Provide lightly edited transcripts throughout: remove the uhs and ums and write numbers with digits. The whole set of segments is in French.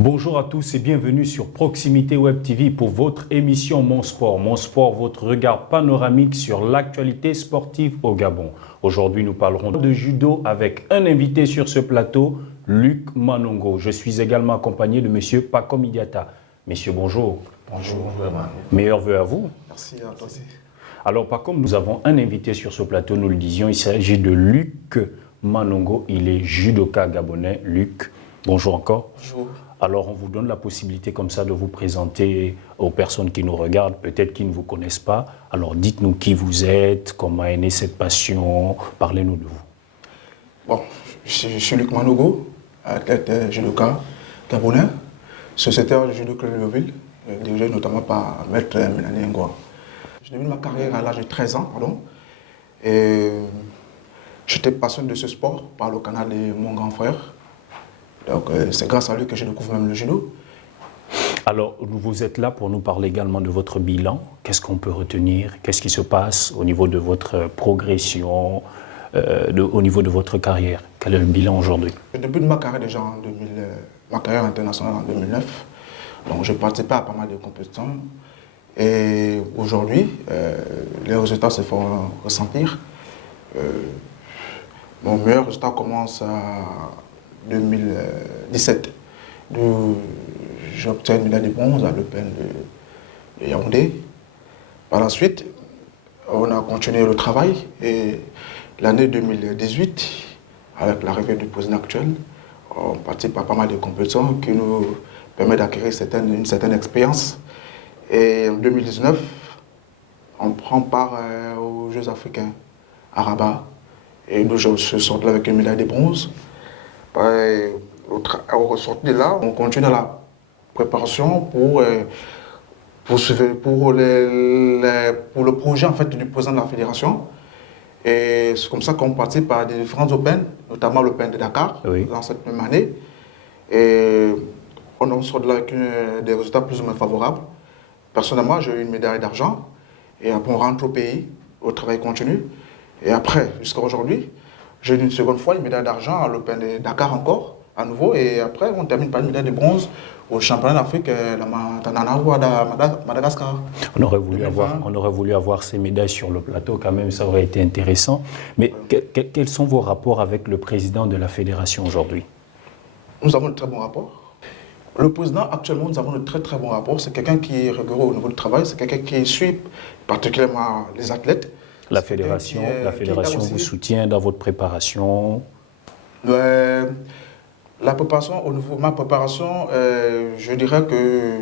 Bonjour à tous et bienvenue sur Proximité Web TV pour votre émission Mon Sport. Mon Sport, votre regard panoramique sur l'actualité sportive au Gabon. Aujourd'hui, nous parlerons de judo avec un invité sur ce plateau, Luc Manongo. Je suis également accompagné de monsieur Pacom Idiata. Messieurs, bonjour. Bonjour. Meilleurs vœux à vous. Merci à toi aussi. Alors, Pacom, nous avons un invité sur ce plateau, nous le disions, il s'agit de Luc Manongo. Il est judoka gabonais. Luc, bonjour encore. Bonjour. Alors, on vous donne la possibilité comme ça de vous présenter aux personnes qui nous regardent, peut-être qui ne vous connaissent pas. Alors, dites-nous qui vous êtes, comment est née cette passion, parlez-nous de vous. Bon, je suis Luc Manongo, athlète judoka gabonais, sociétaire de judo club de Libreville, dirigé notamment par Maître Mélanie Ngoa. J'ai débuté ma carrière à l'âge de 13 ans, et j'étais passionné de ce sport par le canal de mon grand frère. Donc c'est grâce à lui que je découvre même le judo. Alors, vous êtes là pour nous parler également de votre bilan. Qu'est-ce qu'on peut retenir? Qu'est-ce qui se passe au niveau de votre progression, au niveau de votre carrière? Quel est le bilan aujourd'hui? Je débute ma carrière déjà en 2000, ma carrière internationale en 2009. Donc je participais à pas mal de compétitions. Et aujourd'hui, les résultats se font ressentir. Mon meilleur résultat commence à 2017, où j'obtiens une médaille de bronze à l'Open de Yaoundé. Par la suite, on a continué le travail et l'année 2018, avec l'arrivée du président actuel, on participe à pas mal de compétitions qui nous permettent d'acquérir une certaine expérience. Et en 2019, on prend part aux Jeux africains à Rabat et nous je sors de là avec une médaille de bronze. Au ressorti de là, on continue la préparation pour le projet en fait, du président de la fédération. Et c'est comme ça qu'on participe à des différents Open, notamment l'Open de Dakar, oui, dans cette même année. Et on sort de là avec des résultats plus ou moins favorables. Personnellement, j'ai eu une médaille d'argent. Et après, on rentre au pays, au travail continu. Et après, jusqu'à aujourd'hui, j'ai eu une seconde fois une médaille d'argent à l'Open de Dakar encore, à nouveau. Et après, on termine par une médaille de bronze au championnat d'Afrique à Madagascar. On aurait voulu avoir ces médailles sur le plateau quand même, ça aurait été intéressant. Mais quels sont vos rapports avec le président de la fédération aujourd'hui? Nous avons de très bons rapports. Le président, actuellement, nous avons de très très bons rapports. C'est quelqu'un qui est rigoureux au niveau du travail, c'est quelqu'un qui suit particulièrement les athlètes. La fédération vous soutient dans votre préparation? La préparation, au niveau de ma préparation, je dirais que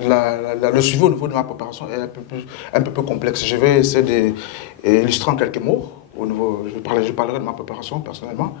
le suivi au niveau de ma préparation est un peu plus complexe. Je vais essayer d'illustrer en quelques mots. Je parlerai de ma préparation personnellement.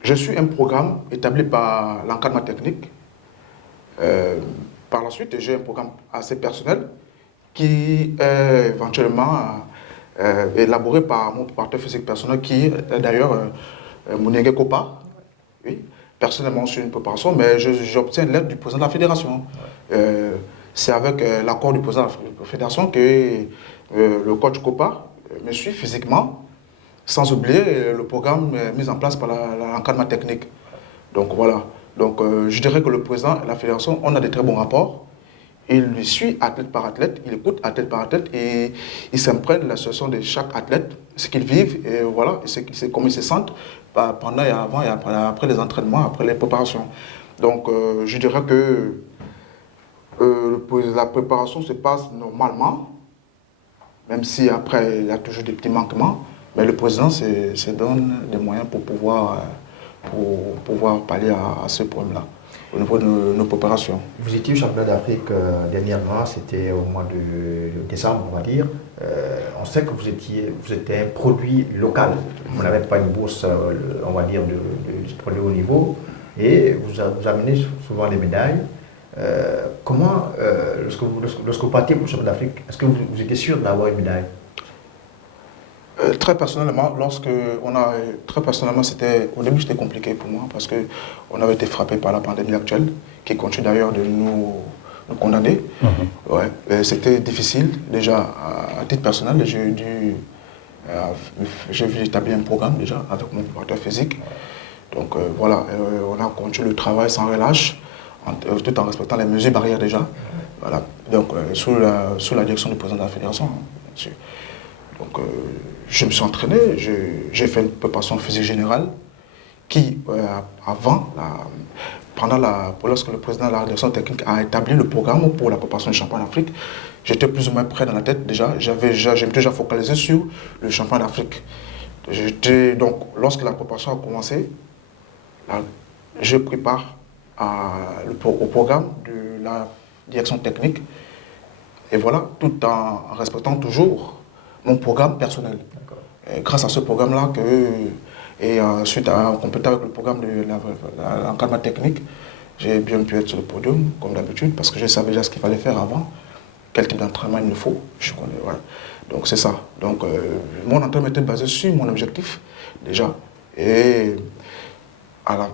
Je suis un programme établi par l'encadrement technique. Par la suite, j'ai un programme assez personnel qui est éventuellement élaboré par mon préparateur physique personnel qui est d'ailleurs Mounengue Kopa. Oui. Personnellement, je suis une préparation, mais j'obtiens l'aide du président de la fédération. C'est avec l'accord du président de la fédération que le coach Kopa me suit physiquement, sans oublier le programme mis en place par l'encadrement technique. Donc voilà. Donc je dirais que le président et la fédération, on a de très bons rapports. Il lui suit athlète par athlète, il écoute athlète par athlète et il s'imprègne de la situation de chaque athlète, ce qu'ils vivent et voilà, et comment ils se sentent pendant et avant et après les entraînements, après les préparations. Donc je dirais que la préparation se passe normalement, même si après il y a toujours des petits manquements, mais le président se donne des moyens pour pouvoir pallier à ce problème-là. Au niveau de nos préparations. Vous étiez au championnat d'Afrique dernièrement, c'était au mois de décembre, on va dire. On sait que vous étiez un produit local. Vous n'avez pas une bourse, on va dire, de produit haut niveau. Et vous amenez souvent les médailles. Comment, lorsque vous partiez pour le championnat d'Afrique, est-ce que vous étiez sûr d'avoir une médaille? Très personnellement, au début c'était compliqué pour moi parce que on avait été frappé par la pandémie actuelle, qui continue d'ailleurs de nous condamner. Ouais, c'était difficile déjà à titre personnel. J'ai dû établir un programme déjà avec mon préparateur physique. Donc voilà, on a continué le travail sans relâche, tout en respectant les mesures barrières déjà. Voilà. Donc sous la direction du président de la fédération, hein, bien sûr. Donc je me suis entraîné, j'ai fait une préparation physique générale qui, lorsque le président de la direction technique a établi le programme pour la préparation du championnat d'Afrique, j'étais plus ou moins prêt dans la tête déjà. Je m'étais déjà focalisé sur le championnat d'Afrique. Donc, lorsque la préparation a commencé, j'ai pris part au programme de la direction technique. Et voilà, tout en respectant toujours mon programme personnel. Et grâce à ce programme-là, suite à compléter avec le programme de l'encadrement technique, j'ai bien pu être sur le podium, comme d'habitude, parce que je savais déjà ce qu'il fallait faire avant, quel type d'entraînement il me faut. Je connais, ouais. Donc c'est ça. Donc mon entraînement était basé sur mon objectif, déjà. Et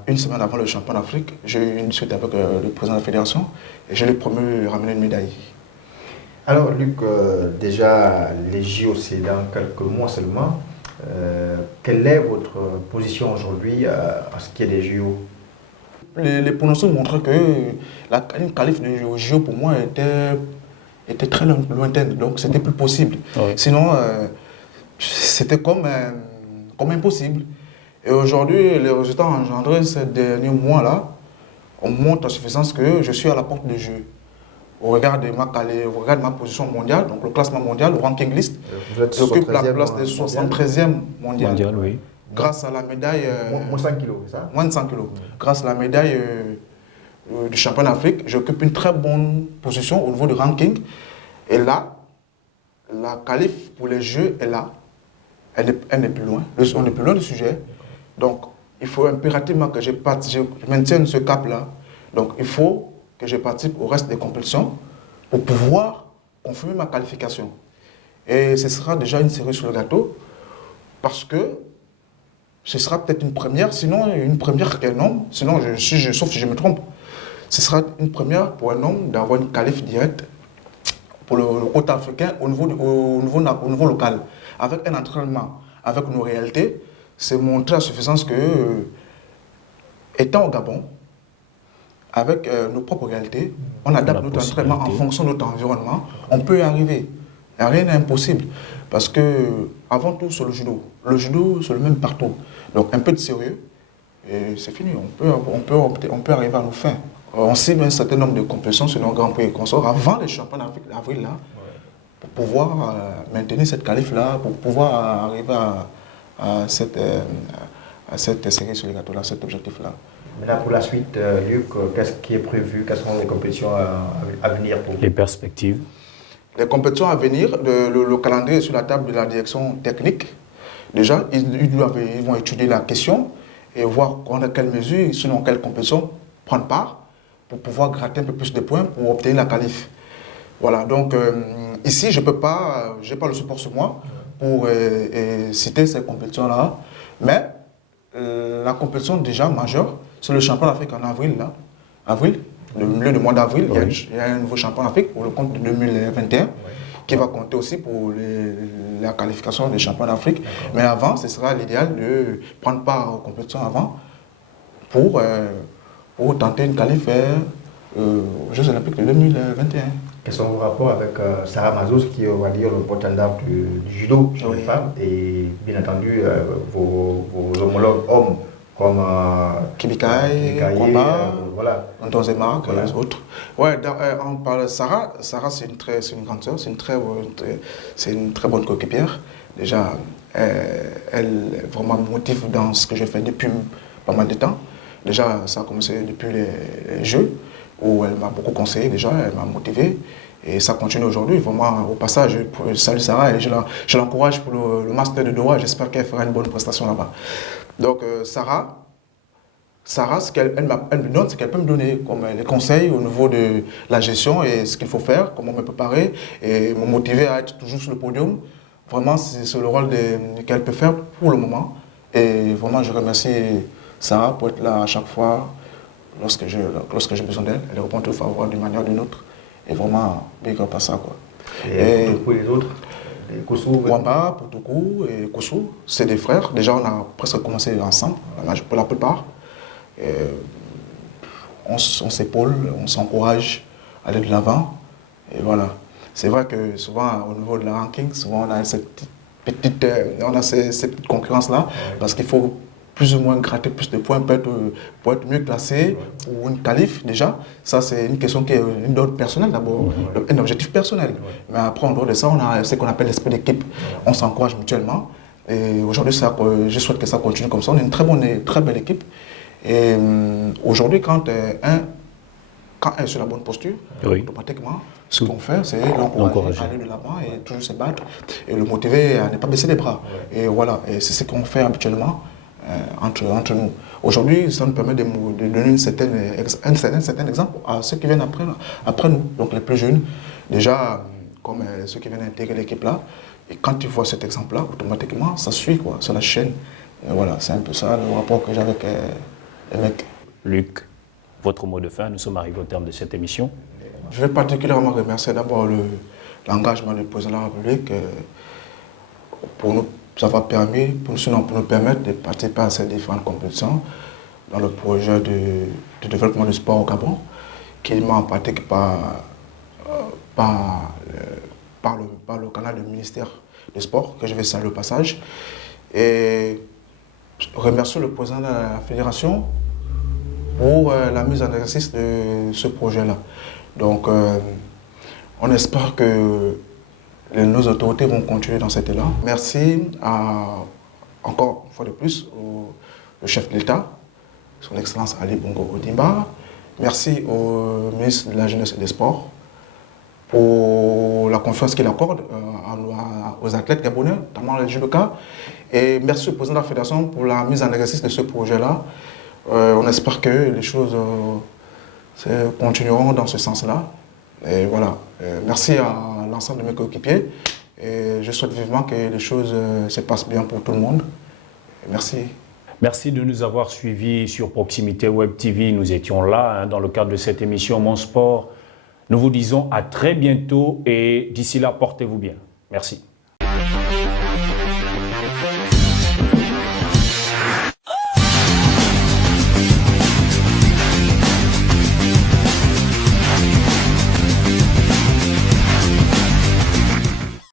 une semaine avant le championnat d'Afrique, j'ai eu une suite avec le président de la fédération et je lui ai promis de ramener une médaille. Alors Luc, déjà les JO c'est dans quelques mois seulement. Quelle est votre position aujourd'hui en ce qui est des JO? Les pronostics montraient que une qualif de JO pour moi était très lointaine, donc c'était plus possible. Oui. Sinon, c'était comme impossible. Et aujourd'hui, les résultats engendrés ces derniers mois-là, on montre à suffisance que je suis à la porte des Jeux. Au regard de ma position mondiale, donc le classement mondial, le ranking list, j'occupe la place de 73e mondial. Oui. Grâce à la médaille... moins 100 kilos, c'est ça? Moins de 100 kilos. Grâce à la médaille du championnat d'Afrique, j'occupe une très bonne position au niveau du ranking. Et là, la qualif pour les Jeux est là. Elle est plus loin. On est plus loin du sujet. Donc, il faut impérativement que je maintienne ce cap-là. Donc, il faut que je participe au reste des compétitions pour pouvoir confirmer ma qualification. Et ce sera déjà une cerise sur le gâteau parce que ce sera peut-être une première, sinon une première qu'un homme, sauf si je me trompe, ce sera une première pour un homme d'avoir une qualif directe pour le haut africain au niveau local. Avec un entraînement, avec nos réalités, c'est montrer à suffisance que, étant au Gabon, avec nos propres réalités, on adapte notre entraînement en fonction de notre environnement, on peut y arriver. Rien n'est impossible. Parce que, avant tout, c'est le judo. Le judo, c'est le même partout. Donc, un peu de sérieux, et c'est fini. On peut arriver à nos fins. On cible un certain nombre de compétitions sur nos grands prix et consorts avant les championnats d'Afrique d'avril, là, pour pouvoir maintenir cette qualif-là, pour pouvoir arriver à cette série sur les gâteaux-là, cet objectif-là. Maintenant, pour la suite, Luc, qu'est-ce qui est prévu? Quelles sont les compétitions à venir pour vous? Les perspectives? Les compétitions à venir, le calendrier est sur la table de la direction technique. Déjà, ils vont étudier la question et voir dans quelle mesure, selon quelle compétition, prendre part pour pouvoir gratter un peu plus de points pour obtenir la qualif. Voilà, donc ici, je n'ai pas le support sur moi pour citer ces compétitions-là, mais la compétition déjà majeure, c'est le championnat d'Afrique en avril, là. Le milieu du mois d'avril, oui. Il y a un nouveau championnat d'Afrique pour le compte de 2021 qui va compter aussi pour la qualification des championnats d'Afrique. Mais avant, ce sera l'idéal de prendre part aux compétitions avant pour tenter une qualif aux Jeux Olympiques de 2021. Quels sont vos rapports avec Sarah Mazouz, qui est, on va dire, le porte-étendard du judo chez les femmes, et bien entendu vos homologues hommes comme Kibikai, Kwamba, voilà. Anton Zemark et les autres. Ouais, on parle de Sarah. Sarah, c'est une grande sœur, c'est une très bonne coéquipière. Déjà, elle vraiment me motive dans ce que je fais depuis pas mal de temps. Déjà, ça a commencé depuis les Jeux, où elle m'a beaucoup conseillé déjà, elle m'a motivé. Et ça continue aujourd'hui. Vraiment, au passage, je salue Sarah et je l'encourage pour le Master de Doha. J'espère qu'elle fera une bonne prestation là-bas. Donc, Sarah, ce qu'elle me donne, c'est qu'elle peut me donner comme les conseils au niveau de la gestion et ce qu'il faut faire, comment me préparer et me motiver à être toujours sur le podium. vraiment, c'est le rôle qu'elle peut faire pour le moment. Et vraiment, je remercie Sarah pour être là à chaque fois lorsque j'ai besoin d'elle. Elle répond toujours favorable d'une manière ou d'une autre. Et vraiment, big up à ça, quoi. Et pour les autres, les Koussou, Wamba, Poutoukou et Koussou, c'est des frères. Déjà, on a presque commencé ensemble, pour la plupart. Et on s'épaule, on s'encourage à aller de l'avant. Et voilà. C'est vrai que souvent, au niveau de la ranking, souvent on a cette petite concurrence-là, parce qu'il faut plus ou moins gratter plus de points pour être mieux classé, ou une qualif déjà. Ça, c'est une question qui est une ordre personnelle d'abord, un objectif personnel. Mais après, en dehors de ça, on a ce qu'on appelle l'esprit d'équipe. On s'encourage mutuellement. Et aujourd'hui, je souhaite que ça continue comme ça. On est une très belle équipe. Et aujourd'hui, quand elle est sur la bonne posture, automatiquement, ce qu'on fait, c'est l'encourager, aller de l'avant et toujours se battre et le motiver à ne pas baisser les bras. Et voilà, et c'est ce qu'on fait habituellement entre nous. Aujourd'hui, ça nous permet de donner un certain exemple à ceux qui viennent après nous, donc les plus jeunes. Déjà, comme ceux qui viennent intégrer l'équipe là, et quand ils voient cet exemple-là, automatiquement, ça suit quoi, sur la chaîne. Et voilà, c'est un peu ça le rapport que j'ai avec les mecs. Luc, votre mot de fin, nous sommes arrivés au terme de cette émission. Je vais particulièrement remercier d'abord l'engagement du président de la République pour nous avoir permis, pour nous permettre de participer à ces différentes compétitions dans le projet de développement du sport au Gabon, qui est en pratique par le canal du ministère des Sports, que je vais saluer au passage. Et je remercie le président de la fédération pour la mise en exercice de ce projet-là. Donc, on espère que nos autorités vont continuer dans cet élan. Merci encore une fois de plus au chef de l'État, son Excellence Ali Bongo Ondimba. Merci au ministre de la Jeunesse et des Sports pour la confiance qu'il accorde aux athlètes gabonais, notamment les judokas. Et merci au président de la Fédération pour la mise en exercice de ce projet-là. On espère que les choses continueront dans ce sens-là. Et voilà. Merci à l'ensemble de mes coéquipiers. Et je souhaite vivement que les choses se passent bien pour tout le monde. Merci. Merci de nous avoir suivis sur Proximité Web TV. Nous étions là dans le cadre de cette émission Mon Sport. Nous vous disons à très bientôt et d'ici là, portez-vous bien. Merci.